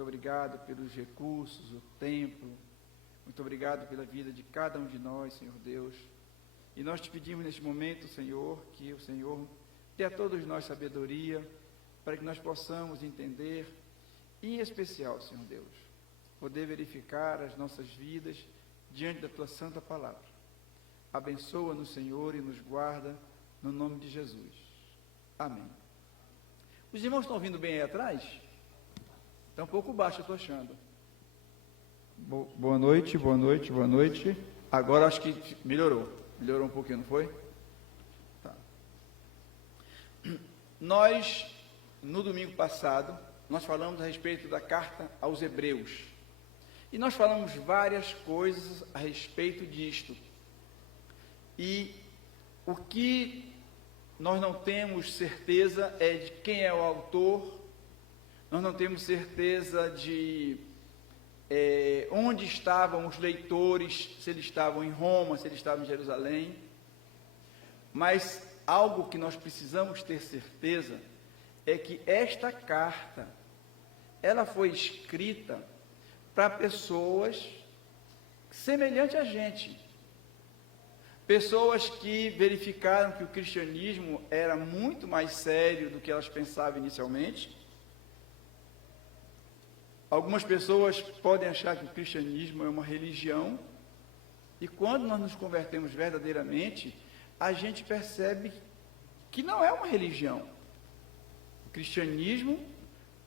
Obrigado pelos recursos, o tempo. Muito obrigado pela vida de cada um de nós, Senhor Deus. E nós te pedimos neste momento, Senhor, que o Senhor dê a todos nós sabedoria, para que nós possamos entender, e em especial, Senhor Deus, poder verificar as nossas vidas diante da tua santa palavra. Abençoa-nos, Senhor, e nos guarda, no nome de Jesus. Amém. Os irmãos estão ouvindo bem aí atrás? Está um pouco baixo, eu estou achando. Boa noite, boa noite, boa noite. Agora acho que melhorou. Melhorou um pouquinho, não foi? Tá. Nós, no domingo passado, nós falamos a respeito da carta aos Hebreus. E nós falamos várias coisas a respeito disto. E o que nós não temos certeza é de quem é o autor. Nós não temos certeza de onde estavam os leitores, se eles estavam em Roma, se eles estavam em Jerusalém. Mas algo que nós precisamos ter certeza é que esta carta, ela foi escrita para pessoas semelhantes a gente. Pessoas que verificaram que o cristianismo era muito mais sério do que elas pensavam inicialmente. Algumas pessoas podem achar que o cristianismo é uma religião, e quando nós nos convertemos verdadeiramente, a gente percebe que não é uma religião. O cristianismo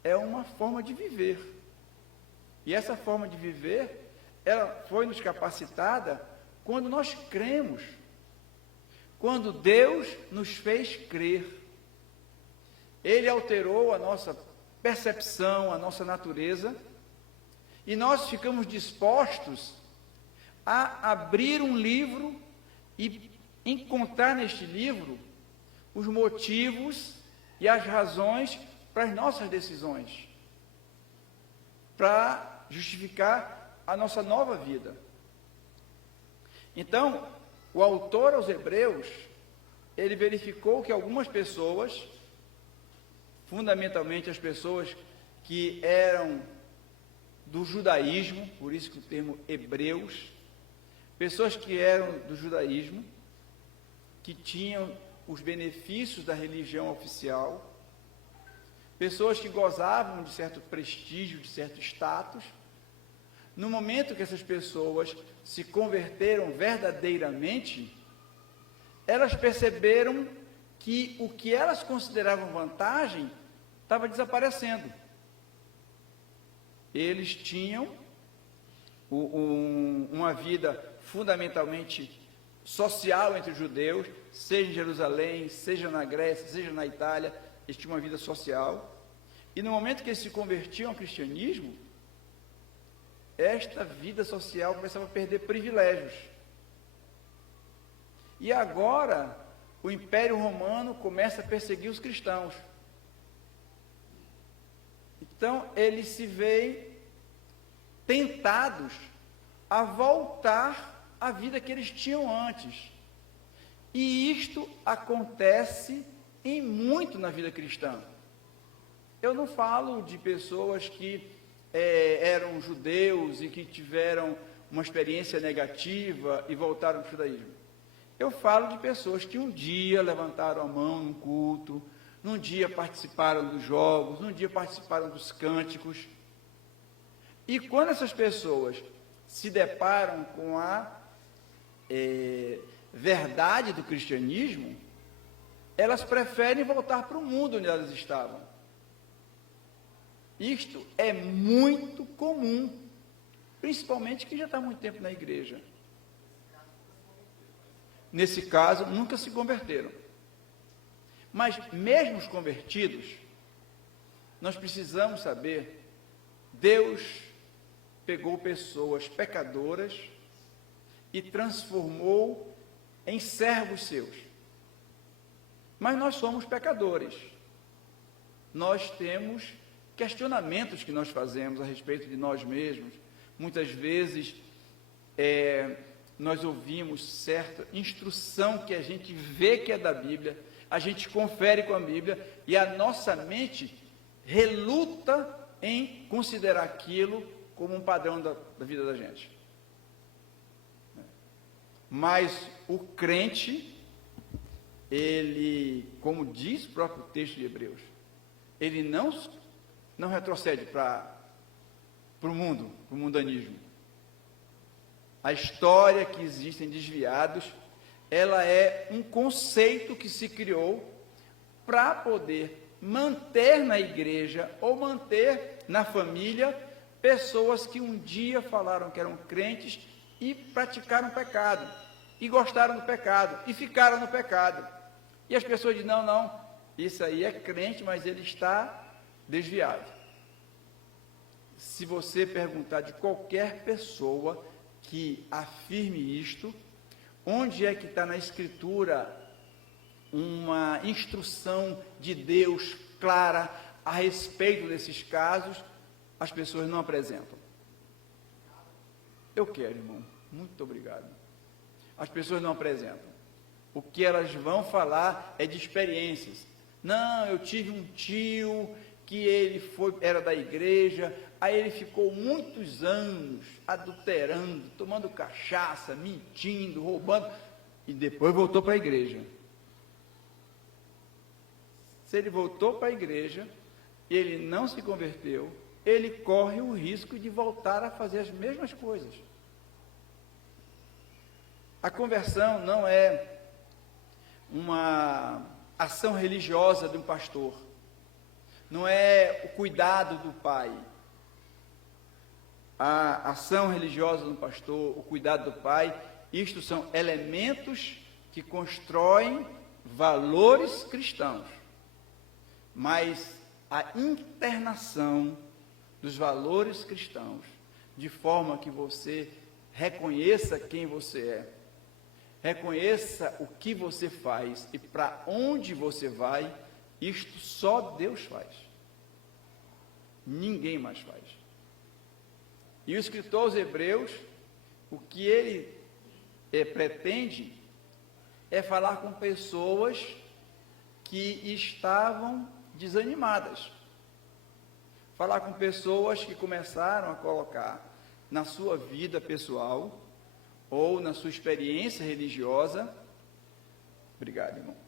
é uma forma de viver. E essa forma de viver, ela foi nos capacitada quando nós cremos. Quando Deus nos fez crer. Ele alterou a nossa percepção, a nossa natureza, e nós ficamos dispostos a abrir um livro e encontrar neste livro os motivos e as razões para as nossas decisões, para justificar a nossa nova vida. Então, o autor aos Hebreus, ele verificou que algumas pessoas, fundamentalmente as pessoas que eram do judaísmo, por isso que o termo hebreus, pessoas que eram do judaísmo, que tinham os benefícios da religião oficial, pessoas que gozavam de certo prestígio, de certo status. No momento que essas pessoas se converteram verdadeiramente, elas perceberam que o que elas consideravam vantagem estava desaparecendo. Eles tinham uma vida fundamentalmente social entre os judeus, seja em Jerusalém, seja na Grécia, seja na Itália, eles tinham uma vida social. E no momento que eles se convertiam ao cristianismo, esta vida social começava a perder privilégios. E agora, o Império Romano começa a perseguir os cristãos. Então, eles se veem tentados a voltar à vida que eles tinham antes. E isto acontece muito na vida cristã. Eu não falo de pessoas que eram judeus e que tiveram uma experiência negativa e voltaram para o judaísmo. Eu falo de pessoas que um dia levantaram a mão num culto, num dia participaram dos jogos, num dia participaram dos cânticos. E quando essas pessoas se deparam com a verdade do cristianismo, elas preferem voltar para o mundo onde elas estavam. Isto é muito comum, principalmente quem já está há muito tempo na igreja. Nesse caso, nunca se converteram. Mas mesmo os convertidos, nós precisamos saber, Deus pegou pessoas pecadoras e transformou em servos seus. Mas nós somos pecadores. Nós temos questionamentos que nós fazemos a respeito de nós mesmos. Muitas vezes nós ouvimos certa instrução que a gente vê que é da Bíblia, a gente confere com a Bíblia e a nossa mente reluta em considerar aquilo como um padrão da vida da gente. Mas o crente, ele, como diz o próprio texto de Hebreus, ele não retrocede para o mundo, para o mundanismo. A história que existem desviados, ela é um conceito que se criou para poder manter na igreja ou manter na família pessoas que um dia falaram que eram crentes e praticaram pecado, e gostaram do pecado, e ficaram no pecado. E as pessoas dizem, não, isso aí é crente, mas ele está desviado. Se você perguntar de qualquer pessoa que afirme isto, onde é que está na Escritura uma instrução de Deus clara a respeito desses casos, as pessoas não apresentam. Eu quero, irmão, muito obrigado. As pessoas não apresentam. O que elas vão falar é de experiências. Não, eu tive um tio que era da igreja, aí ele ficou muitos anos adulterando, tomando cachaça, mentindo, roubando, e depois voltou para a igreja. Se ele voltou para a igreja, ele não se converteu, ele corre o risco de voltar a fazer as mesmas coisas. A conversão não é uma ação religiosa de um pastor, não é o cuidado do pai. A ação religiosa do pastor, o cuidado do pai, isto são elementos que constroem valores cristãos, mas a internação dos valores cristãos, de forma que você reconheça quem você é, reconheça o que você faz e para onde você vai, isto só Deus faz. Ninguém mais faz. E o escritor aos Hebreus, o que ele pretende é falar com pessoas que estavam desanimadas. Falar com pessoas que começaram a colocar na sua vida pessoal ou na sua experiência religiosa. Obrigado, irmão.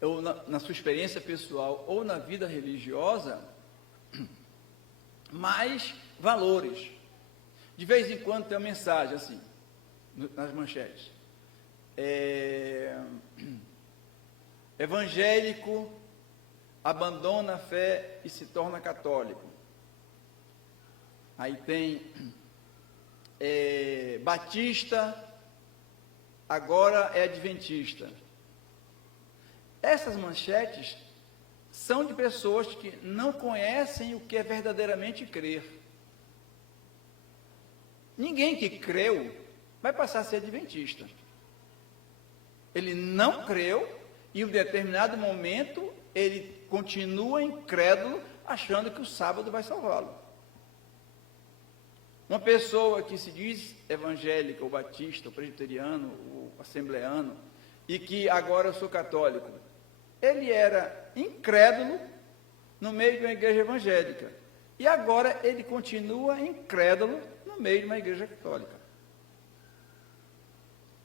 Ou na sua experiência pessoal ou na vida religiosa, mais valores. De vez em quando tem uma mensagem assim, nas manchetes. Evangélico abandona a fé e se torna católico. Aí tem batista, agora é adventista. Essas manchetes são de pessoas que não conhecem o que é verdadeiramente crer. Ninguém que creu vai passar a ser adventista. Ele não creu e em um determinado momento ele continua incrédulo, achando que o sábado vai salvá-lo. Uma pessoa que se diz evangélica, ou batista, ou presbiteriano, ou assembleano, e que agora eu sou católico, ele era incrédulo no meio de uma igreja evangélica, e agora ele continua incrédulo no meio de uma igreja católica.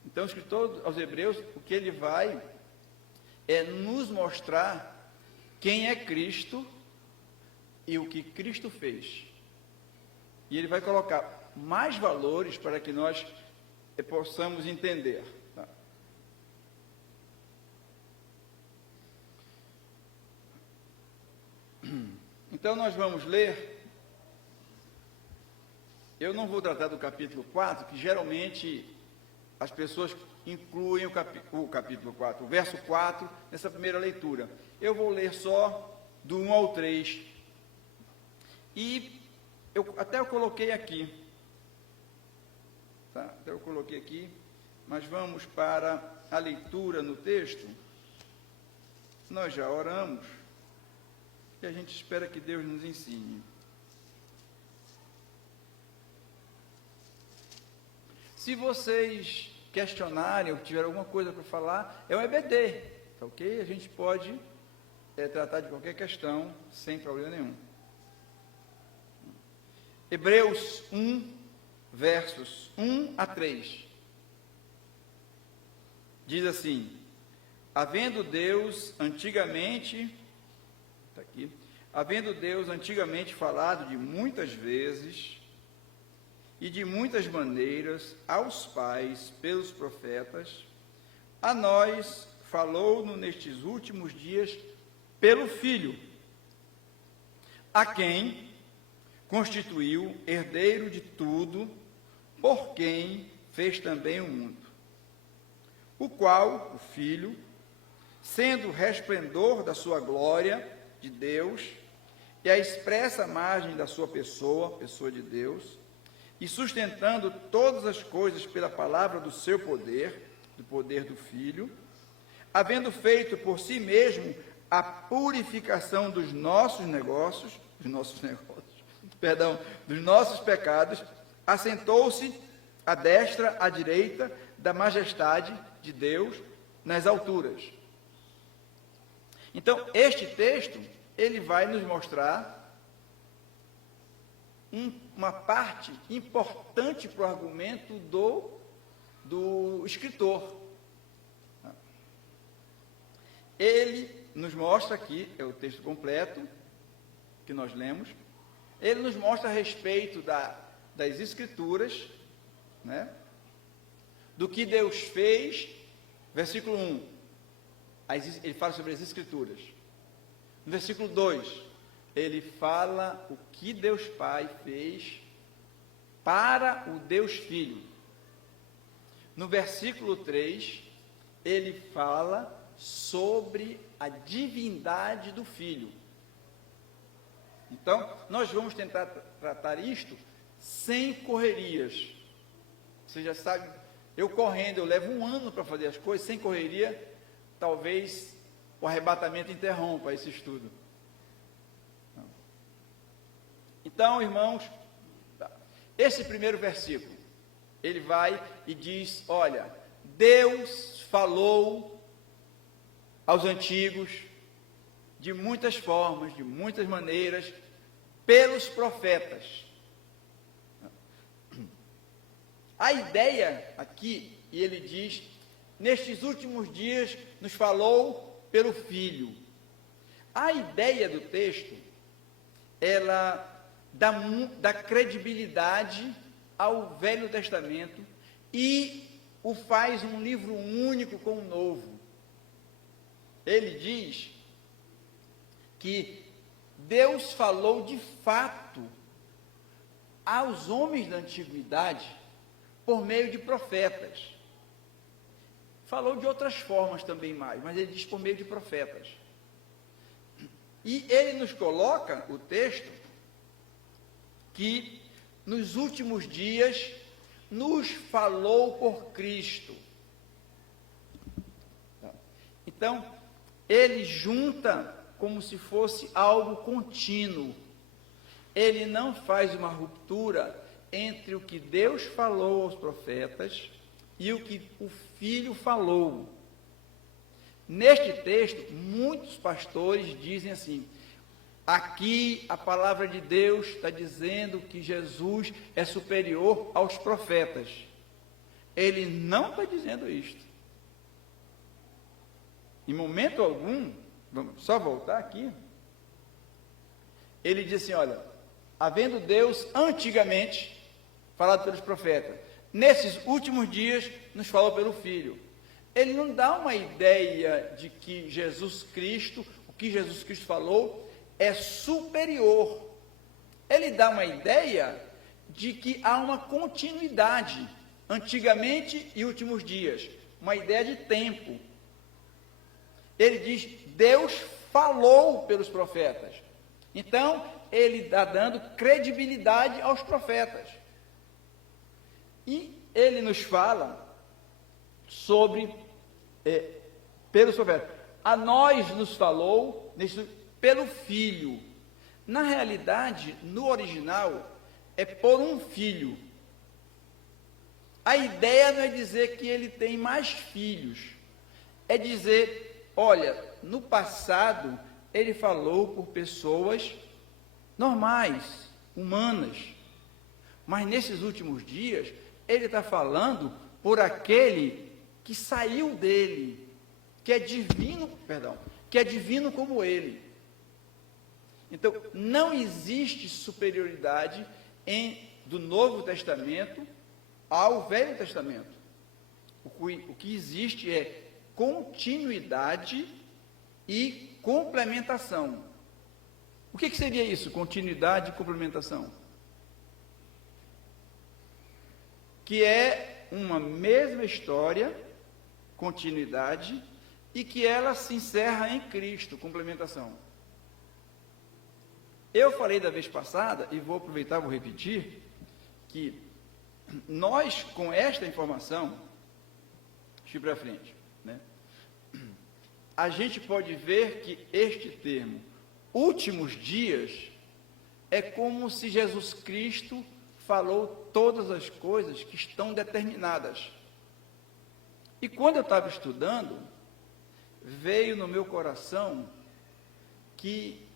Então, o escritor aos Hebreus, o que ele vai é nos mostrar quem é Cristo e o que Cristo fez. E ele vai colocar mais valores para que nós possamos entender. Tá? Então, nós vamos ler. Eu não vou tratar do capítulo 4, que geralmente as pessoas incluem o capítulo 4, o verso 4, nessa primeira leitura. Eu vou ler só do 1 ao 3. E eu coloquei aqui. Tá? Até eu coloquei aqui. Mas vamos para a leitura no texto. Nós já oramos. E a gente espera que Deus nos ensine. Se vocês questionarem ou tiverem alguma coisa para falar, é um EBD, tá ok? A gente pode tratar de qualquer questão sem problema nenhum. Hebreus 1, versos 1 a 3. Diz assim: havendo Deus antigamente falado de muitas vezes e de muitas maneiras aos pais pelos profetas, a nós falou-nos nestes últimos dias pelo Filho, a quem constituiu herdeiro de tudo, por quem fez também o mundo, o qual, o Filho, sendo o resplendor da sua glória de Deus e a expressa imagem da sua pessoa de Deus, e sustentando todas as coisas pela palavra do seu poder, do poder do Filho, havendo feito por si mesmo a purificação dos nossos pecados, assentou-se à destra, à direita da majestade de Deus nas alturas. Então, este texto, ele vai nos mostrar uma parte importante para o argumento do escritor. Ele nos mostra aqui, é o texto completo que nós lemos, ele nos mostra a respeito das Escrituras, né? Do que Deus fez, versículo 1, ele fala sobre as Escrituras. No versículo 2, ele fala o que Deus Pai fez para o Deus Filho. No versículo 3, ele fala sobre a divindade do Filho. Então, nós vamos tentar tratar isto sem correrias. Você já sabe, eu correndo, eu levo um ano para fazer as coisas, sem correria, talvez o arrebatamento interrompa esse estudo. Então, irmãos, esse primeiro versículo, ele vai e diz, olha, Deus falou aos antigos de muitas formas, de muitas maneiras, pelos profetas. A ideia aqui, e ele diz, nestes últimos dias nos falou pelo Filho. A ideia do texto, ela dá credibilidade ao Velho Testamento e o faz um livro único com o Novo. Ele diz que Deus falou de fato aos homens da antiguidade por meio de profetas. Falou de outras formas também mais, mas ele diz por meio de profetas. E ele nos coloca, o texto, que nos últimos dias nos falou por Cristo. Então, ele junta como se fosse algo contínuo. Ele não faz uma ruptura entre o que Deus falou aos profetas e o que o Filho falou. Neste texto, muitos pastores dizem assim, aqui a palavra de Deus está dizendo que Jesus é superior aos profetas. Ele não está dizendo isto. Em momento algum, vamos só voltar aqui, ele diz assim, olha, havendo Deus antigamente falado pelos profetas, nesses últimos dias nos falou pelo Filho. Ele não dá uma ideia de que Jesus Cristo, o que Jesus Cristo falou, é superior. Ele dá uma ideia de que há uma continuidade, antigamente e últimos dias, uma ideia de tempo. Ele diz, Deus falou pelos profetas. Então, ele está dando credibilidade aos profetas. E ele nos fala sobre, pelos profetas. A nós nos falou pelo Filho. Na realidade, no original, é por um filho. A ideia não é dizer que ele tem mais filhos, é dizer, olha, no passado ele falou por pessoas normais, humanas, mas nesses últimos dias ele está falando por aquele que saiu dele, que é divino, que é divino como ele. Então, não existe superioridade do Novo Testamento ao Velho Testamento. O que existe é continuidade e complementação. O que seria isso, continuidade e complementação? Que é uma mesma história, continuidade, e que ela se encerra em Cristo, complementação. Eu falei da vez passada, e vou aproveitar, vou repetir, que nós, com esta informação, deixa eu ir para frente, né? A gente pode ver que este termo, últimos dias, é como se Jesus Cristo falou todas as coisas que estão determinadas. E quando eu estava estudando, veio no meu coração que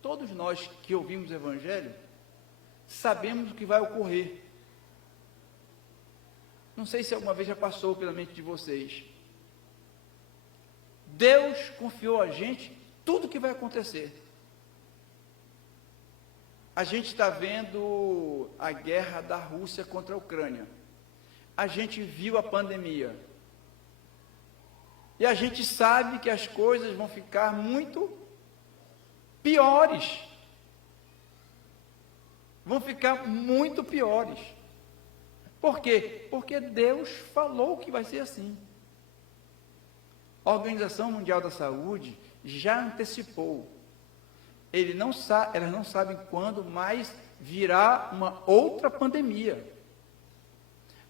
todos nós que ouvimos o Evangelho, sabemos o que vai ocorrer. Não sei se alguma vez já passou pela mente de vocês. Deus confiou a gente tudo o que vai acontecer. A gente está vendo a guerra da Rússia contra a Ucrânia. A gente viu a pandemia. E a gente sabe que as coisas vão ficar muito piores. Vão ficar muito piores. Por quê? Porque Deus falou que vai ser assim. A Organização Mundial da Saúde já antecipou. Elas não sabem quando mais virá uma outra pandemia.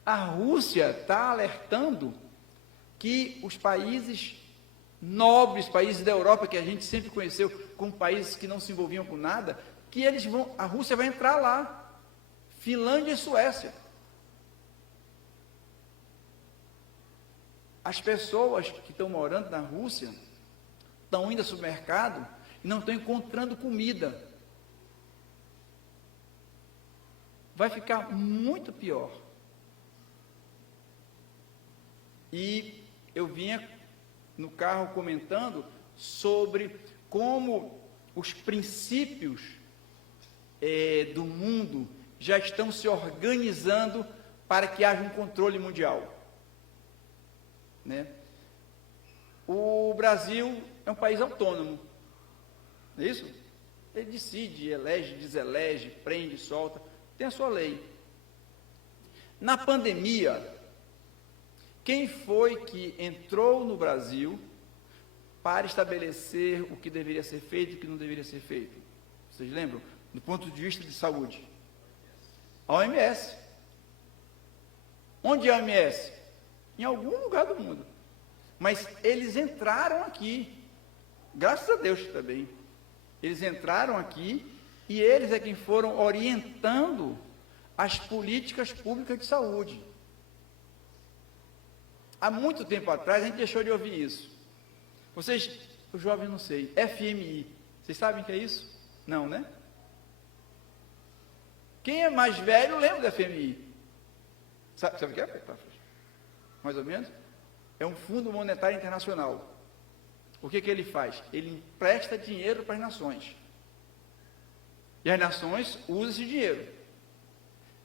A Rússia está alertando que os países nobres, países da Europa, que a gente sempre conheceu como países que não se envolviam com nada, que a Rússia vai entrar lá. Finlândia e Suécia. As pessoas que estão morando na Rússia estão indo ao supermercado e não estão encontrando comida. Vai ficar muito pior. E eu vinha no carro comentando sobre como os princípios do mundo já estão se organizando para que haja um controle mundial. Né? O Brasil é um país autônomo, não é isso? Ele decide, elege, deselege, prende, solta, tem a sua lei. Na pandemia, quem foi que entrou no Brasil para estabelecer o que deveria ser feito e o que não deveria ser feito? Vocês lembram? Do ponto de vista de saúde. A OMS. Onde é a OMS? Em algum lugar do mundo. Mas eles entraram aqui. Graças a Deus também. Eles entraram aqui e eles é quem foram orientando as políticas públicas de saúde. Há muito tempo atrás, a gente deixou de ouvir isso. Vocês, o jovem não sei, FMI, vocês sabem o que é isso? Não, né? Quem é mais velho lembra da FMI. Sabe o que é? Mais ou menos? É um Fundo Monetário Internacional. O que ele faz? Ele empresta dinheiro para as nações. E as nações usam esse dinheiro.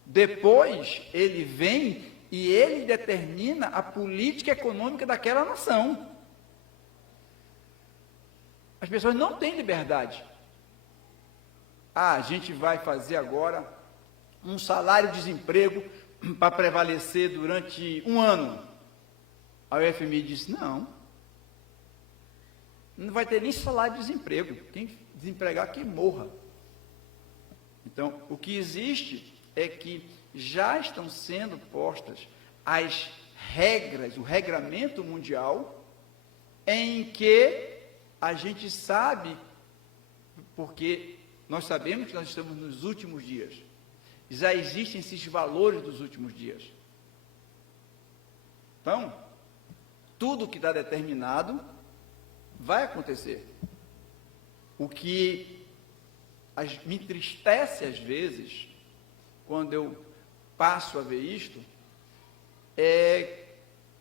Depois, ele vem e ele determina a política econômica daquela nação. As pessoas não têm liberdade. A gente vai fazer agora um salário-desemprego para prevalecer durante um ano. A UFMI disse, não vai ter nem salário-desemprego. Quem desempregar, que morra. Então, o que existe é que já estão sendo postas as regras, o regramento mundial, em que a gente sabe, porque nós sabemos que nós estamos nos últimos dias, já existem esses valores dos últimos dias. Então, tudo que está determinado vai acontecer. O que me entristece às vezes, quando eu passo a ver isto, é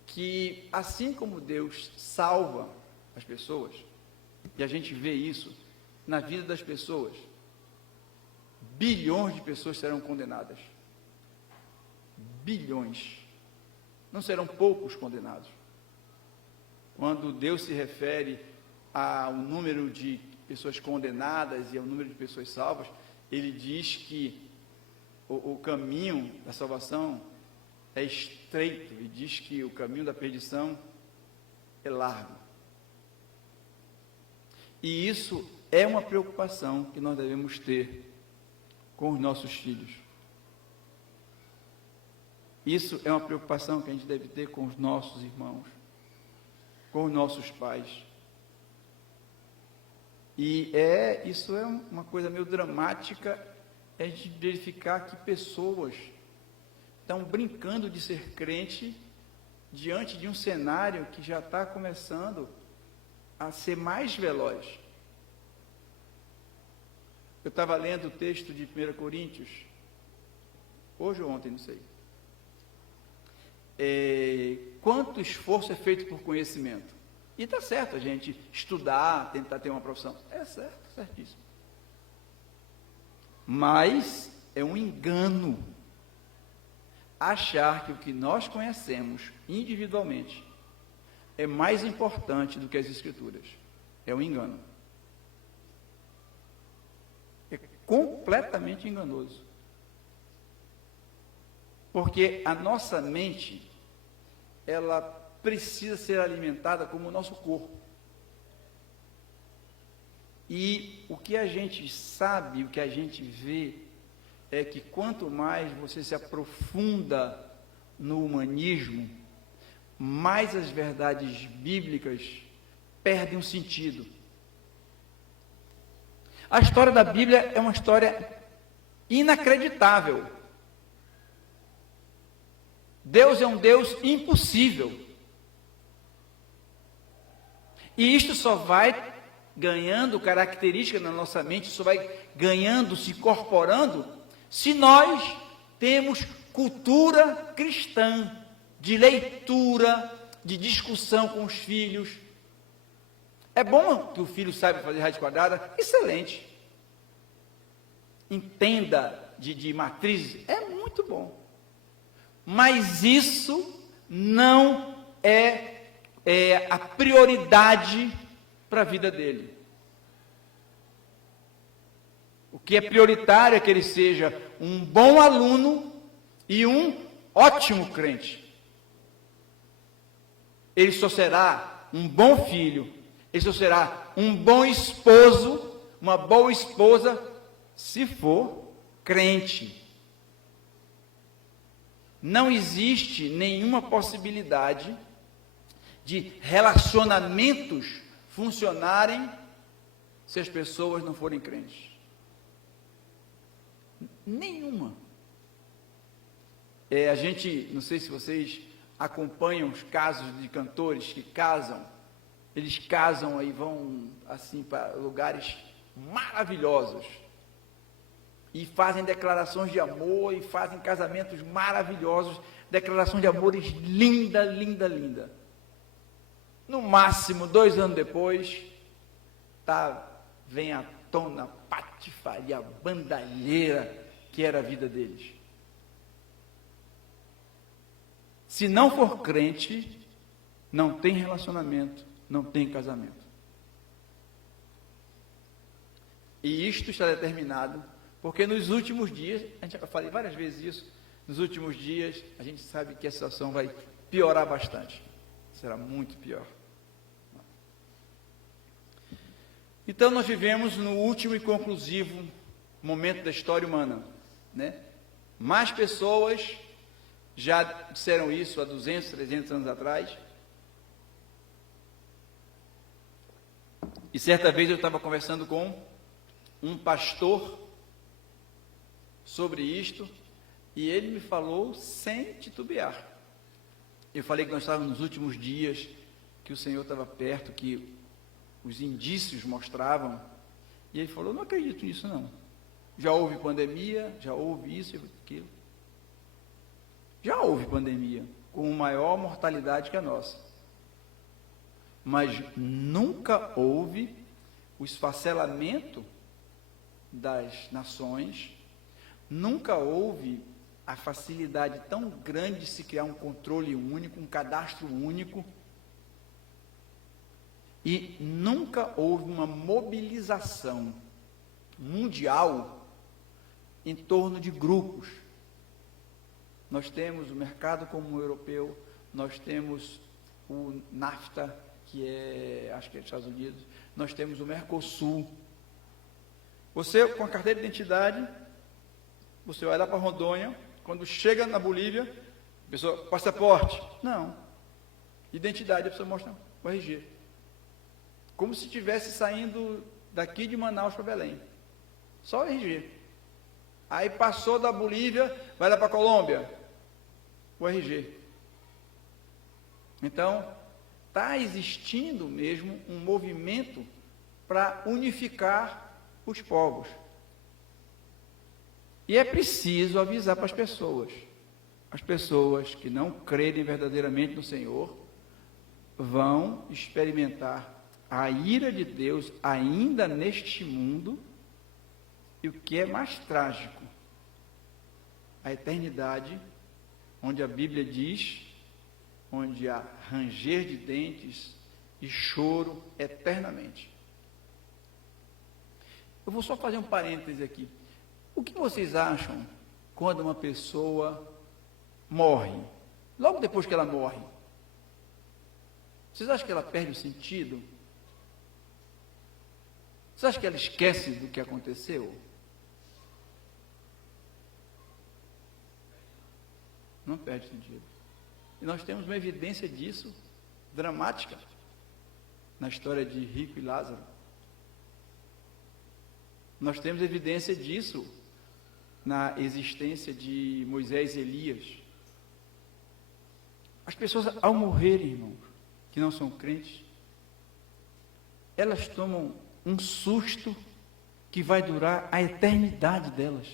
que assim como Deus salva as pessoas, e a gente vê isso na vida das pessoas, bilhões de pessoas serão condenadas. Bilhões. Não serão poucos condenados. Quando Deus se refere ao número de pessoas condenadas e ao número de pessoas salvas, ele diz que o caminho da salvação é estreito e diz que o caminho da perdição é largo. E isso é uma preocupação que nós devemos ter com os nossos filhos. Isso é uma preocupação que a gente deve ter com os nossos irmãos, com os nossos pais. E isso é uma coisa meio dramática, é a gente verificar que pessoas estão brincando de ser crente diante de um cenário que já está começando a ser mais veloz. Eu estava lendo o texto de 1 Coríntios, hoje ou ontem, não sei. Quanto esforço é feito por conhecimento? E está certo a gente estudar, tentar ter uma profissão. É certo, certíssimo. Mas é um engano achar que o que nós conhecemos individualmente é mais importante do que as Escrituras. É um engano. É completamente enganoso. Porque a nossa mente, ela precisa ser alimentada como o nosso corpo. E o que a gente sabe, o que a gente vê, é que quanto mais você se aprofunda no humanismo, mais as verdades bíblicas perdem o sentido. A história da Bíblia é uma história inacreditável. Deus é um Deus impossível. E isto só vai ganhando característica na nossa mente, só vai ganhando, se incorporando, se nós temos cultura cristã, de leitura, de discussão com os filhos. É bom que o filho saiba fazer raiz quadrada? Excelente. Entenda de matrizes? É muito bom. Mas isso não é a prioridade para a vida dele. O que é prioritário é que ele seja um bom aluno e um ótimo crente. Ele só será um bom filho, ele só será um bom esposo, uma boa esposa, se for crente. Não existe nenhuma possibilidade de relacionamentos funcionarem se as pessoas não forem crentes. Nenhuma. A gente, não sei se vocês acompanham os casos de cantores que casam, eles casam aí, vão assim para lugares maravilhosos e fazem declarações de amor e fazem casamentos maravilhosos, declarações de amores linda, linda, linda. No máximo 2 anos depois, vem à tona a patifaria, a bandalheira que era a vida deles. Se não for crente, não tem relacionamento, não tem casamento. E isto está determinado, porque nos últimos dias, eu falei várias vezes isso, nos últimos dias a gente sabe que a situação vai piorar bastante. Será muito pior. Então nós vivemos no último e conclusivo momento da história humana, né? Mais pessoas já disseram isso há 200, 300 anos atrás. E certa vez eu estava conversando com um pastor sobre isto, E ele me falou sem titubear. Eu falei que nós estávamos nos últimos dias, que o Senhor estava perto, que os indícios mostravam. E ele falou, não acredito nisso não. Já houve pandemia, já houve isso e aquilo. Já houve pandemia, com maior mortalidade que a nossa. Mas nunca houve o esfacelamento das nações, nunca houve a facilidade tão grande de se criar um controle único, um cadastro único, e nunca houve uma mobilização mundial em torno de grupos. Nós temos o mercado comum europeu, nós temos o NAFTA, que é, acho que é dos Estados Unidos, nós temos o Mercosul. Você, com a carteira de identidade, você vai lá para Rondônia, quando chega na Bolívia, a pessoa, passaporte? Não. Identidade, a pessoa mostra o RG. Como se estivesse saindo daqui de Manaus para Belém. Só o RG. Aí passou da Bolívia, vai lá para a Colômbia, o RG. Então, está existindo mesmo um movimento para unificar os povos. E é preciso avisar para as pessoas que não crerem verdadeiramente no Senhor, vão experimentar a ira de Deus ainda neste mundo, e o que é mais trágico, a eternidade, onde a Bíblia diz, onde há ranger de dentes e choro eternamente. Eu vou só fazer um parêntese aqui. O que vocês acham quando uma pessoa morre? Logo depois que ela morre, vocês acham que ela perde o sentido? Vocês acham que ela esquece do que aconteceu? Não perde sentido. E nós temos uma evidência disso, dramática, na história de Rico e Lázaro. Nós temos evidência disso na existência de Moisés e Elias. As pessoas, ao morrerem, irmãos, que não são crentes, elas tomam um susto que vai durar a eternidade delas.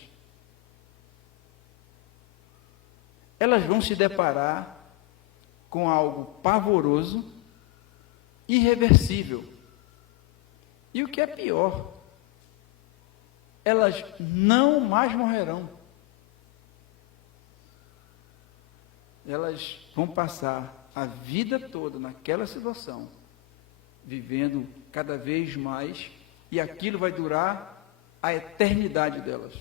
Elas vão se deparar com algo pavoroso, irreversível. E o que é pior, elas não mais morrerão. Elas vão passar a vida toda naquela situação, vivendo cada vez mais, e aquilo vai durar a eternidade delas.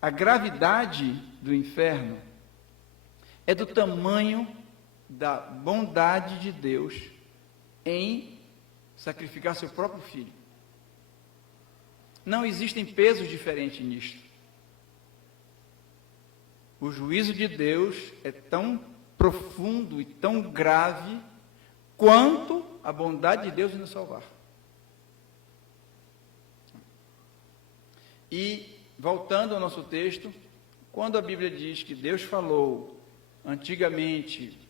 A gravidade do inferno é do tamanho da bondade de Deus em sacrificar seu próprio filho. Não existem pesos diferentes nisto. O juízo de Deus é tão profundo e tão grave quanto a bondade de Deus em nos salvar. E, voltando ao nosso texto, quando a Bíblia diz que Deus falou antigamente,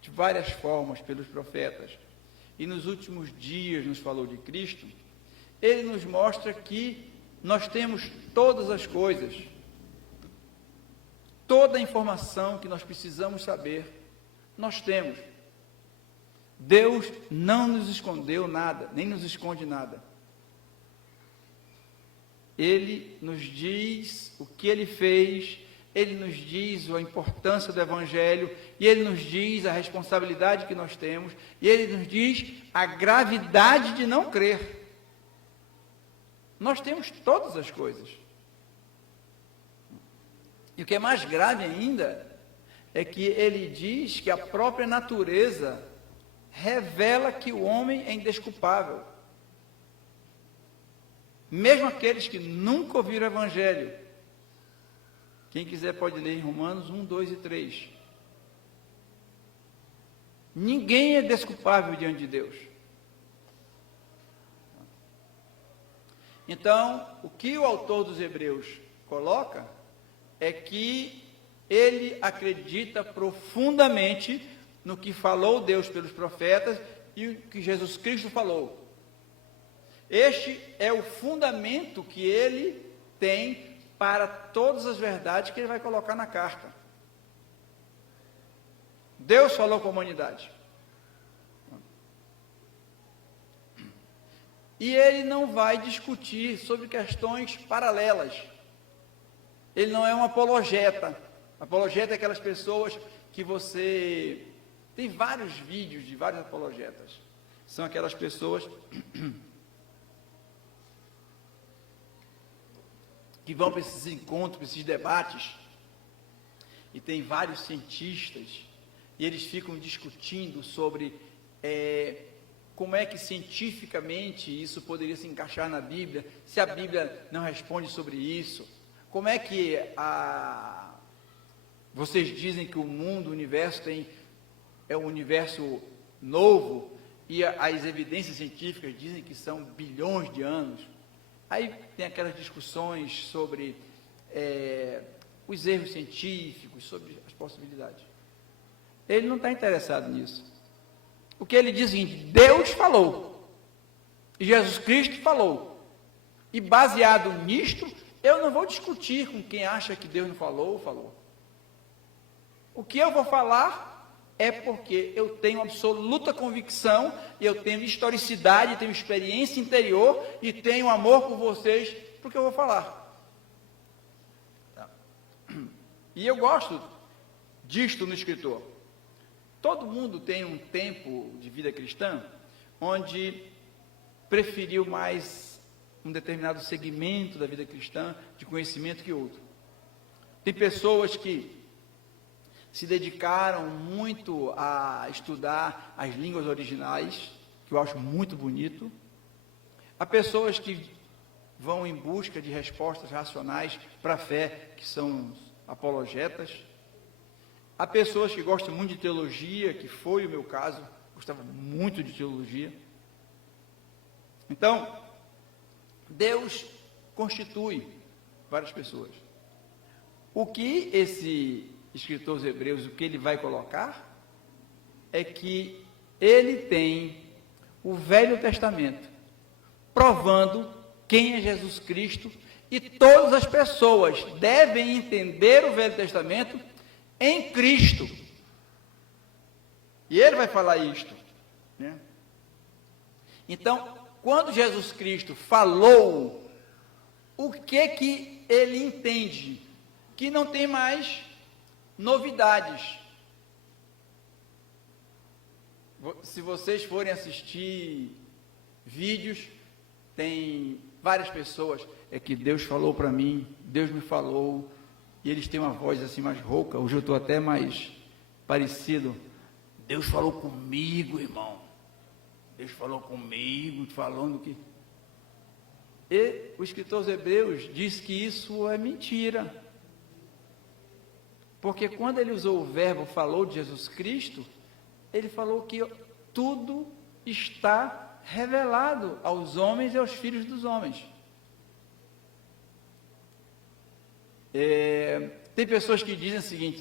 de várias formas, pelos profetas, e nos últimos dias nos falou de Cristo, Ele nos mostra que nós temos todas as coisas, toda a informação que nós precisamos saber, nós temos. Deus não nos escondeu nada, nem nos esconde nada. Ele nos diz o que Ele fez, Ele nos diz a importância do Evangelho, e Ele nos diz a responsabilidade que nós temos, e Ele nos diz a gravidade de não crer. Nós temos todas as coisas. E o que é mais grave ainda, é que Ele diz que a própria natureza revela que o homem é indesculpável. Mesmo aqueles que nunca ouviram o Evangelho. Quem quiser pode ler em Romanos 1, 2 e 3. Ninguém é desculpável diante de Deus. Então, o que o autor dos Hebreus coloca é que ele acredita profundamente no que falou Deus pelos profetas e o que Jesus Cristo falou. Este é o fundamento que ele tem para todas as verdades que ele vai colocar na carta. Deus falou com a humanidade. E ele não vai discutir sobre questões paralelas. Ele não é um apologeta. Apologeta é aquelas pessoas que você... Tem vários vídeos de vários apologetas. São aquelas pessoas que vão para esses encontros, para esses debates, e tem vários cientistas, e eles ficam discutindo sobre como é que cientificamente isso poderia se encaixar na Bíblia, se a Bíblia não responde sobre isso, como é que vocês dizem que o mundo, o universo é um universo novo, e as evidências científicas dizem que são bilhões de anos. Aí tem aquelas discussões sobre os erros científicos, sobre as possibilidades. Ele não está interessado nisso. O que ele diz é o seguinte: Deus falou, e Jesus Cristo falou, e baseado nisto, eu não vou discutir com quem acha que Deus não falou ou falou. O que eu vou falar é porque eu tenho absoluta convicção, e eu tenho historicidade, tenho experiência interior, e tenho amor por vocês, porque eu vou falar. E eu gosto disto no escritor. Todo mundo tem um tempo de vida cristã, onde preferiu mais um determinado segmento da vida cristã, de conhecimento, que outro. Tem pessoas que se dedicaram muito a estudar as línguas originais, que eu acho muito bonito. Há pessoas que vão em busca de respostas racionais para a fé, que são apologetas. Há pessoas que gostam muito de teologia, que foi o meu caso, gostava muito de teologia. Então, Deus constitui várias pessoas. O que esse escritor dos Hebreus, o que ele vai colocar é que ele tem o Velho Testamento provando quem é Jesus Cristo, e todas as pessoas devem entender o Velho Testamento em Cristo. E ele vai falar isto, né? Então, quando Jesus Cristo falou, o que ele entende? Que não tem mais novidades. Se vocês forem assistir vídeos, tem várias pessoas, é que Deus falou para mim, Deus me falou, e eles têm uma voz assim mais rouca. Hoje eu estou até mais parecido. Deus falou comigo, irmão. Deus falou comigo, falando que... E o escritor dos Hebreus diz que isso é mentira. Porque quando ele usou o verbo, falou de Jesus Cristo, ele falou que tudo está revelado aos homens e aos filhos dos homens. Tem pessoas que dizem o seguinte,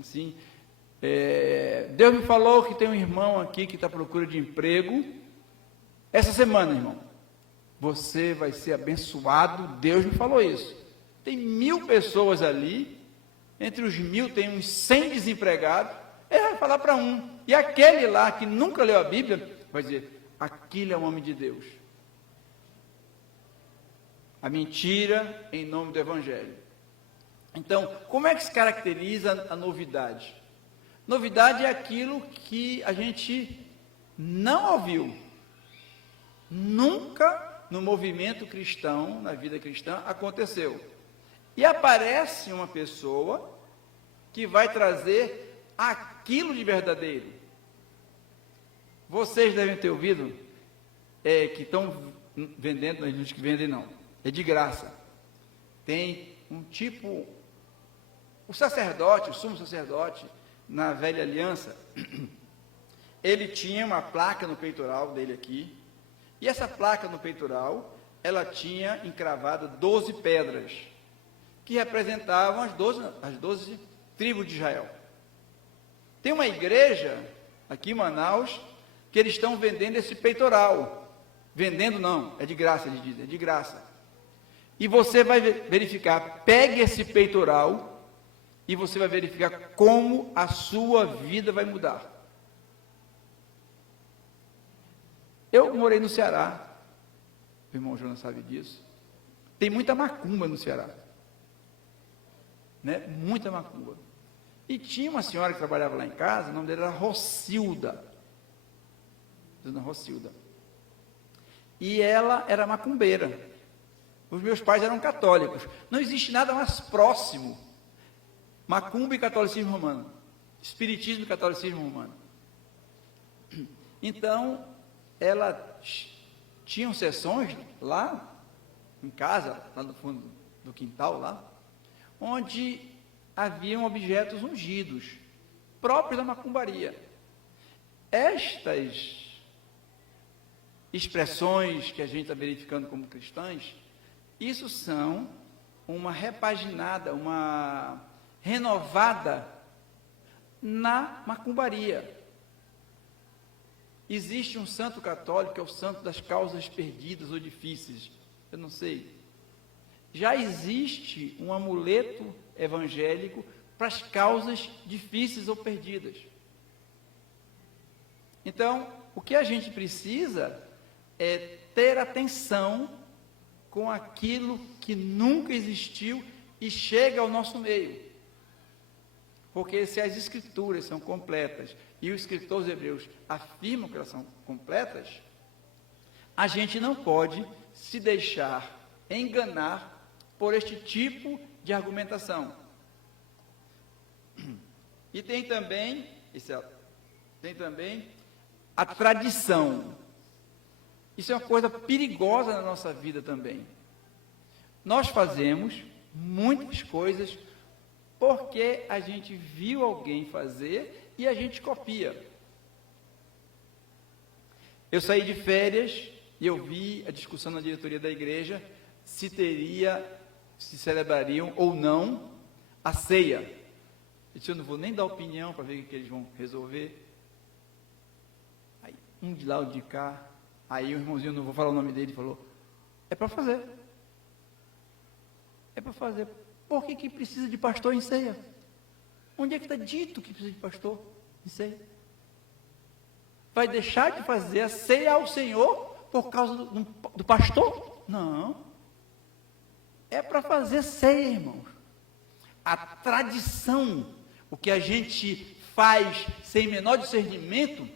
assim, Deus me falou que tem um irmão aqui que está à procura de emprego. Essa semana, irmão, você vai ser abençoado, Deus me falou isso. Tem 1000 pessoas ali, entre os 1000 tem uns 100 desempregados, ele vai falar para um, e aquele lá que nunca leu a Bíblia, vai dizer, aquele é um homem de Deus. A mentira em nome do Evangelho. Então, como é que se caracteriza a novidade? Novidade é aquilo que a gente não ouviu. Nunca no movimento cristão, na vida cristã, aconteceu. E aparece uma pessoa que vai trazer aquilo de verdadeiro. Vocês devem ter ouvido que estão vendendo, mas não que vendem não, é de graça. Tem um tipo, o sacerdote, o sumo sacerdote, na velha aliança, ele tinha uma placa no peitoral dele aqui, e essa placa no peitoral ela tinha encravado 12 pedras, que representavam as 12 tribos de Israel. Tem uma igreja aqui em Manaus, que eles estão vendendo esse peitoral. Vendendo não, é de graça, eles dizem, é de graça. E você vai verificar, pegue esse peitoral e você vai verificar como a sua vida vai mudar. Eu morei no Ceará, o irmão Jonas sabe disso. Tem muita macumba no Ceará, né? Muita macumba. E tinha uma senhora que trabalhava lá em casa, o nome dela era Rocilda, dona Rocilda. E ela era macumbeira. Os meus pais eram católicos. Não existe nada mais próximo. Macumba e catolicismo romano. Espiritismo e catolicismo romano. Então, ela tinha sessões lá em casa, lá no fundo do quintal, lá, onde haviam objetos ungidos, próprios da macumbaria. Estas expressões que a gente está verificando como cristãs, isso são uma repaginada, uma renovada na macumbaria. Existe um santo católico, que é o santo das causas perdidas ou difíceis, eu não sei. Já existe um amuleto evangélico para as causas difíceis ou perdidas. Então, o que a gente precisa é ter atenção com aquilo que nunca existiu e chega ao nosso meio. Porque se as escrituras são completas, e os escritores hebreus afirmam que elas são completas, a gente não pode se deixar enganar por este tipo de argumentação. E tem também a tradição. Isso é uma coisa perigosa na nossa vida também. Nós fazemos muitas coisas porque a gente viu alguém fazer e a gente copia. Eu saí de férias e eu vi a discussão na diretoria da igreja se celebrariam ou não a ceia. Eu disse, eu não vou nem dar opinião para ver o que eles vão resolver. Aí, um de lá, um de cá. Aí o irmãozinho, não vou falar o nome dele, falou, é para fazer. É para fazer. Por que precisa de pastor em ceia? Onde é que está dito que precisa de pastor em ceia? Vai deixar de fazer a ceia ao Senhor por causa do pastor? Não. É para fazer ceia, irmãos. A tradição, o que a gente faz sem menor discernimento,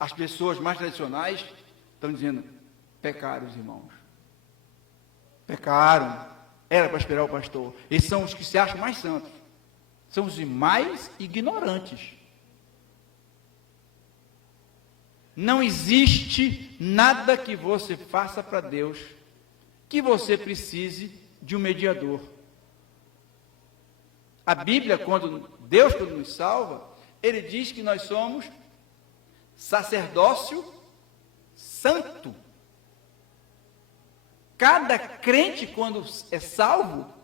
as pessoas mais tradicionais estão dizendo, pecaram os irmãos. Pecaram. Era para esperar o pastor. Esses são os que se acham mais santos. São os mais ignorantes. Não existe nada que você faça para Deus que você precise de um mediador. A Bíblia, quando nos salva, Ele diz que nós somos sacerdócio santo. Cada crente, quando é salvo,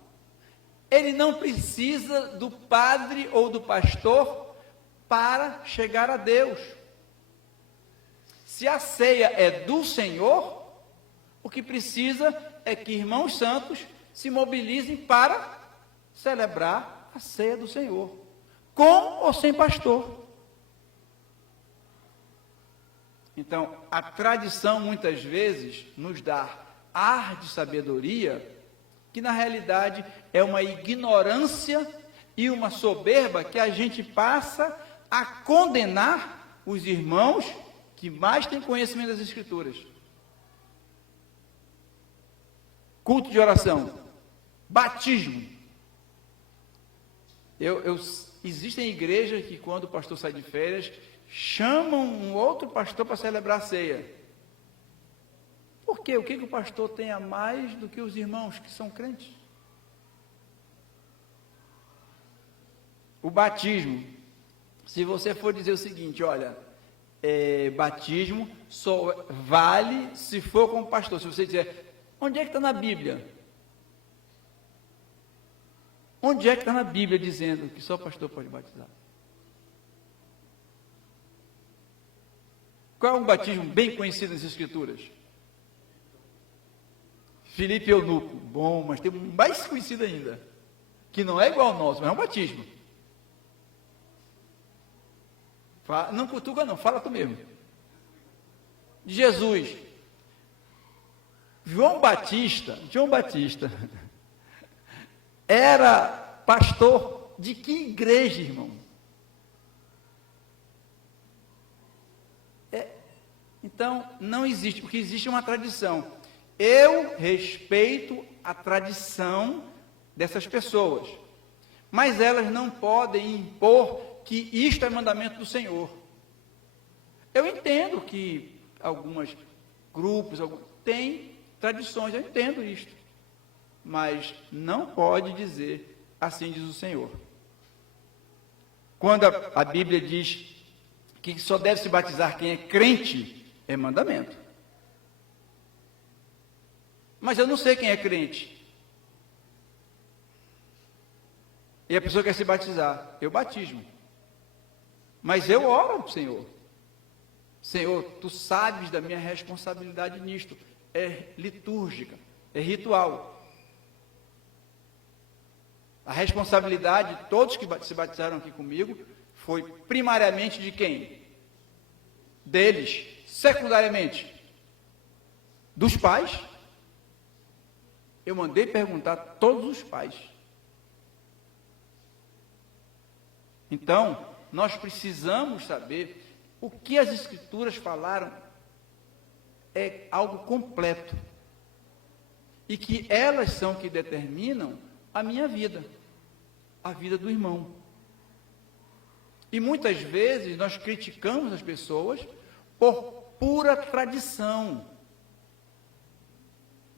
ele não precisa do padre ou do pastor para chegar a Deus. Se a ceia é do Senhor, o que precisa é que irmãos santos se mobilizem para celebrar a ceia do Senhor, com ou sem pastor. Então, a tradição muitas vezes nos dá ar de sabedoria, que na realidade é uma ignorância e uma soberba que a gente passa a condenar os irmãos que mais têm conhecimento das Escrituras. Culto de oração, batismo. Existem igrejas que, quando o pastor sai de férias, chamam um outro pastor para celebrar a ceia. Por quê? O que o pastor tem a mais do que os irmãos que são crentes? O batismo. Se você for dizer o seguinte, olha, batismo só vale se for com o pastor. Se você dizer, Onde é que está na Bíblia? Onde é que está na Bíblia dizendo que só o pastor pode batizar? Qual é um batismo bem conhecido nas Escrituras? Filipe Eunuco. Bom, mas tem um mais conhecido ainda, que não é igual ao nosso, mas é um batismo. Não cutuca não, fala tu mesmo. De Jesus. João Batista era pastor de que igreja, irmão? Então, não existe, porque existe uma tradição. Eu respeito a tradição dessas pessoas, mas elas não podem impor que isto é mandamento do Senhor. Eu entendo que alguns grupos têm tradições, eu entendo isto, mas não pode dizer assim diz o Senhor. Quando a Bíblia diz que só deve se batizar quem é crente, é mandamento. Mas eu não sei quem é crente. E a pessoa quer se batizar. Eu batismo. Mas eu oro para o Senhor. Senhor, tu sabes da minha responsabilidade nisto. É litúrgica, é ritual. A responsabilidade de todos que se batizaram aqui comigo foi primariamente de quem? Deles. Secundariamente, dos pais. Eu mandei perguntar a todos os pais. Então, nós precisamos saber o que as Escrituras falaram é algo completo. E que elas são que determinam a minha vida, a vida do irmão. E muitas vezes nós criticamos as pessoas por pura tradição.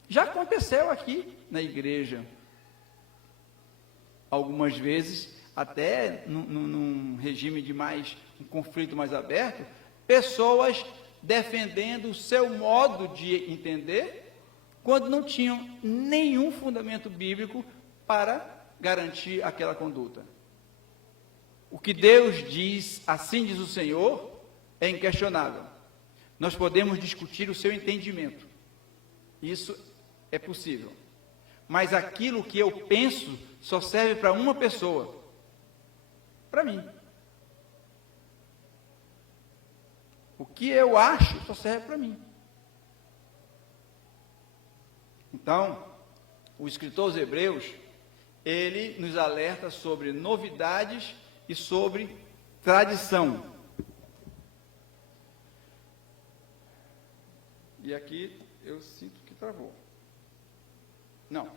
Já aconteceu aqui na igreja, algumas vezes, até num regime de um conflito mais aberto, pessoas defendendo o seu modo de entender, quando não tinham nenhum fundamento bíblico para garantir aquela conduta. O que Deus diz, assim diz o Senhor, é inquestionável. Nós podemos discutir o seu entendimento. Isso é possível. Mas aquilo que eu penso só serve para uma pessoa. Para mim. O que eu acho só serve para mim. Então, o escritor aos Hebreus, ele nos alerta sobre novidades e sobre tradição. E aqui eu sinto que travou. Não.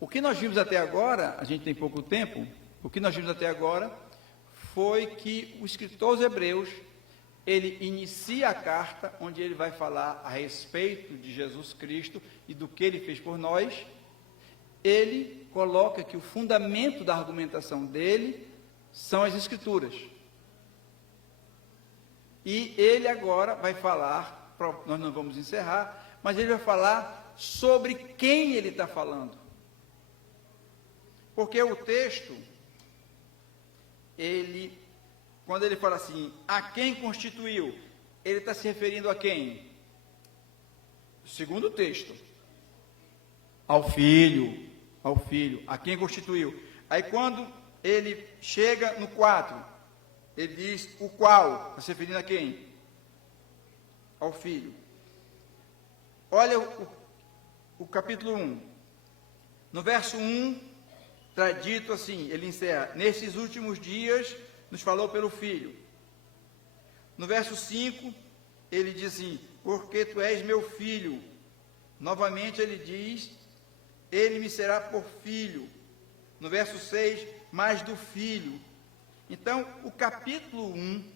O que nós vimos até agora, a gente tem pouco tempo, o que nós vimos até agora foi que o escritor aos Hebreus, ele inicia a carta onde ele vai falar a respeito de Jesus Cristo e do que ele fez por nós. Ele coloca que o fundamento da argumentação dele são as Escrituras. E ele agora vai falar, nós não vamos encerrar, mas ele vai falar sobre quem ele está falando. Porque o texto, quando ele fala assim, a quem constituiu, ele está se referindo a quem? Segundo o texto, ao filho, a quem constituiu. Aí quando ele chega no 4, ele diz o qual, está se referindo a quem? Ao filho. Olha o capítulo 1. No verso 1, está dito assim, ele encerra, nesses últimos dias nos falou pelo Filho. No verso 5, ele diz assim, porque tu és meu filho. Novamente ele diz, ele me será por filho. No verso 6, mais do filho. Então, o capítulo 1,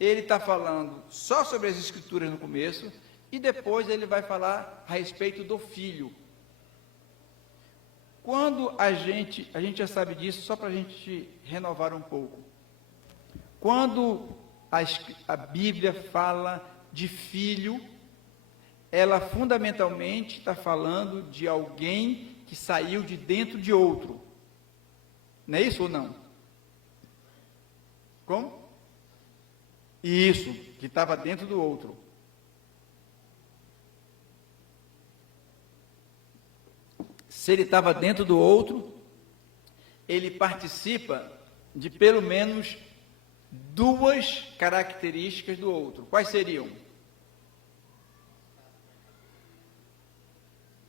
ele está falando só sobre as Escrituras no começo, e depois ele vai falar a respeito do filho. Quando a gente já sabe disso, só para a gente renovar um pouco. Quando a Bíblia fala de filho, ela fundamentalmente está falando de alguém que saiu de dentro de outro. Não é isso ou não? Como? Isso, que estava dentro do outro. Se ele estava dentro do outro, ele participa de pelo menos duas características do outro. Quais seriam?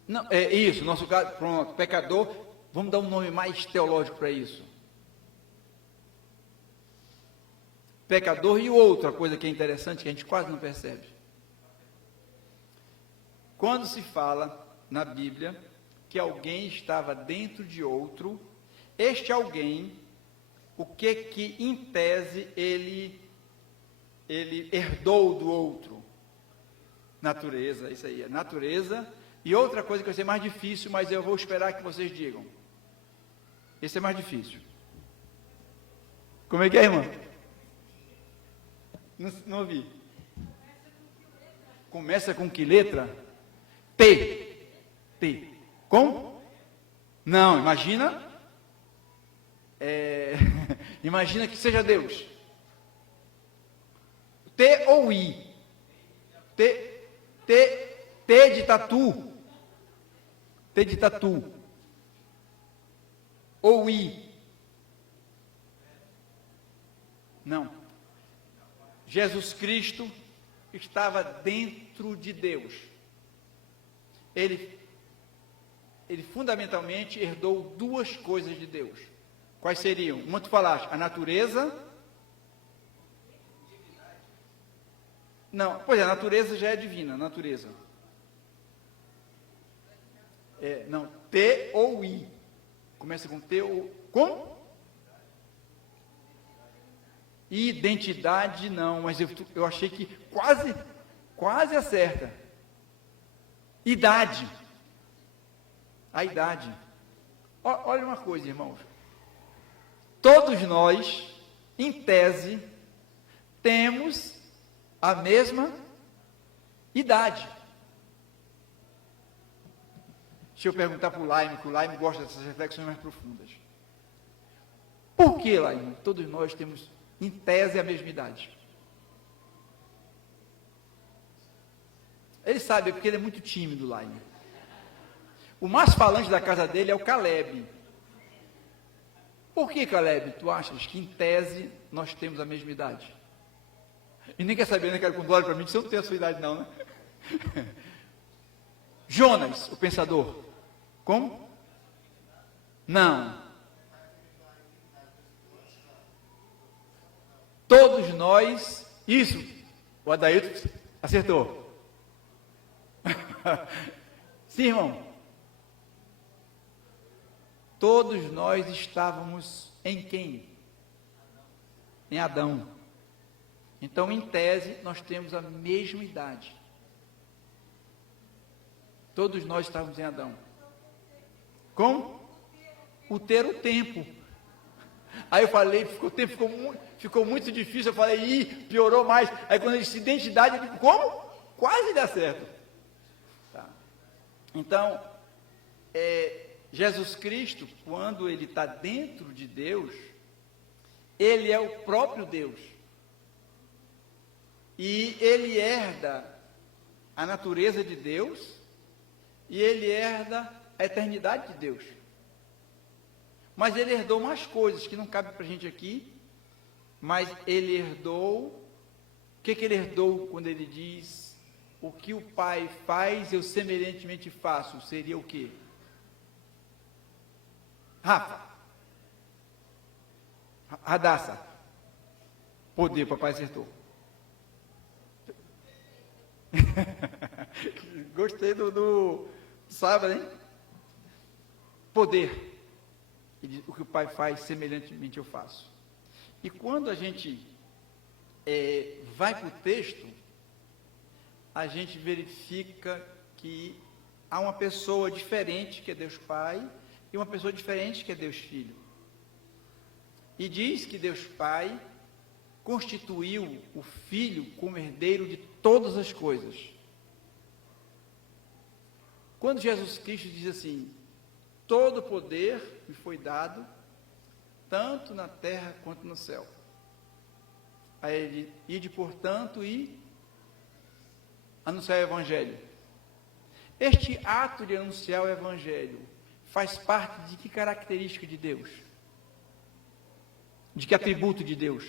Não, é isso, nosso caso, pronto, pecador, vamos dar um nome mais teológico para isso. Pecador e outra coisa que é interessante, que a gente quase não percebe. Quando se fala na Bíblia que alguém estava dentro de outro, este alguém, o que em tese ele herdou do outro? Natureza, isso aí, é natureza. E outra coisa que vai ser mais difícil, mas eu vou esperar que vocês digam. Esse é mais difícil. Como é que é, irmã? Não ouvi. Começa com que letra? T. T. Com? Não, imagina. Imagina que seja Deus. T ou I? T de tatu. T de tatu. Ou I? Não. Jesus Cristo estava dentro de Deus. Ele fundamentalmente herdou duas coisas de Deus. Quais seriam? Uma tu falaste, a natureza. Não, pois é, a natureza já é divina, a natureza. Não, T ou I. Começa com T ou... Com? Identidade não, mas eu achei que quase acerta. Idade. A idade. Olha uma coisa, irmãos. Todos nós, em tese, temos a mesma idade. Deixa eu perguntar para o Laime, que o Laime gosta dessas reflexões mais profundas. Por que, Laime? Todos nós temos, em tese, a mesma idade. Ele sabe, porque ele é muito tímido, Laime. O mais falante da casa dele é o Caleb. Por que, Caleb, tu achas que, em tese, nós temos a mesma idade? E nem quer saber, né, cara, quando olha para mim, você não tem a sua idade não, né? Jonas, o pensador. Como? Não. Todos nós, isso, o Adailton acertou. Sim, irmão. Todos nós estávamos em quem? Em Adão. Então, em tese, nós temos a mesma idade. Todos nós estávamos em Adão. Como? O ter o tempo. Aí eu falei, o tempo ficou muito difícil, eu falei, piorou mais. Aí quando ele disse identidade, eu digo, como? Quase dá certo. Tá. Então, Jesus Cristo, quando ele está dentro de Deus, ele é o próprio Deus. E ele herda a natureza de Deus, e ele herda a eternidade de Deus. Mas ele herdou mais coisas que não cabem para a gente aqui, mas ele herdou, o que ele herdou quando ele diz, o que o Pai faz, eu semelhantemente faço, seria o quê? Rafa, Radassa, poder, o papai acertou. Gostei do sábado, hein? Poder. O que o Pai faz, semelhantemente eu faço. E quando a gente vai para o texto, a gente verifica que há uma pessoa diferente, que é Deus Pai, e uma pessoa diferente, que é Deus Filho. E diz que Deus Pai constituiu o Filho como herdeiro de todas as coisas. Quando Jesus Cristo diz assim, todo poder me foi dado, tanto na terra quanto no céu. Aí ele, ide portanto e anunciar o Evangelho. Este ato de anunciar o Evangelho faz parte de que característica de Deus? De que atributo de Deus?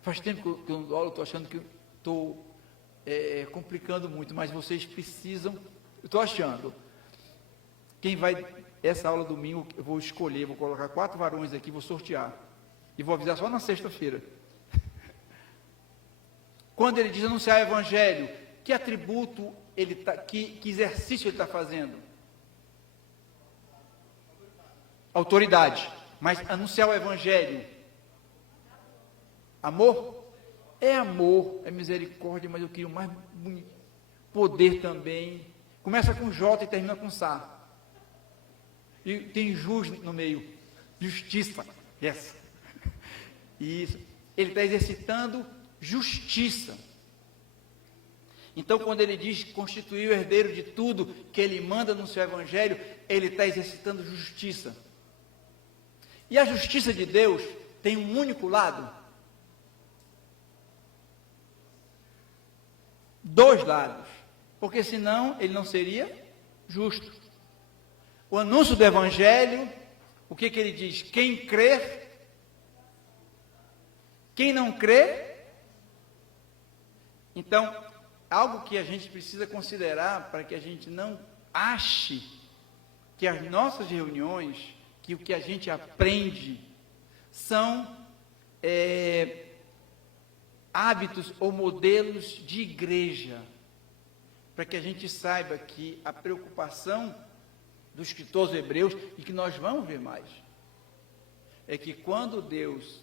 Faz tempo que eu estou achando que estou complicando muito, mas vocês precisam, eu estou achando, quem vai, essa aula domingo, eu vou escolher, vou colocar 4 varões aqui, vou sortear, e vou avisar só na sexta-feira. Quando ele diz anunciar o Evangelho, que atributo ele tá, que exercício ele está fazendo? Autoridade. Mas anunciar o Evangelho, amor? É amor, é misericórdia, mas eu queria mais poder também. Começa com J e termina com Sá. E tem jus no meio. Justiça. Yes. Isso. Ele está exercitando justiça. Então, quando ele diz constituir o herdeiro de tudo que ele manda no seu Evangelho, ele está exercitando justiça. E a justiça de Deus tem um único lado? 2 lados, porque senão ele não seria justo. O anúncio do Evangelho, o que ele diz? Quem crer, quem não crer. Então, algo que a gente precisa considerar para que a gente não ache que as nossas reuniões, que o que a gente aprende são hábitos ou modelos de igreja, para que a gente saiba que a preocupação do escritor aos Hebreus, e que nós vamos ver mais, é que quando Deus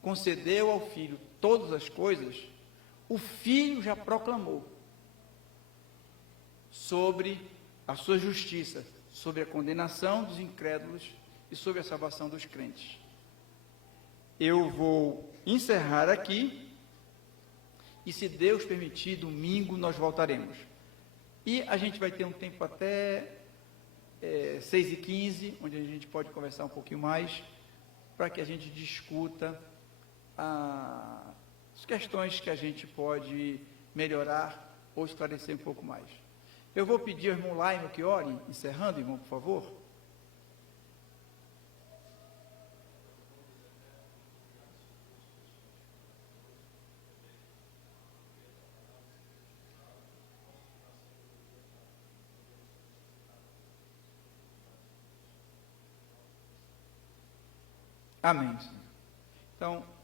concedeu ao Filho todas as coisas, o Filho já proclamou sobre a sua justiça, sobre a condenação dos incrédulos e sobre a salvação dos crentes. Eu vou encerrar aqui, e se Deus permitir, domingo nós voltaremos. E a gente vai ter um tempo até 6h15, onde a gente pode conversar um pouquinho mais, para que a gente discuta as questões que a gente pode melhorar ou esclarecer um pouco mais. Eu vou pedir ao irmão Laimo que ore, encerrando, irmão, por favor. Amém, Senhor. Então,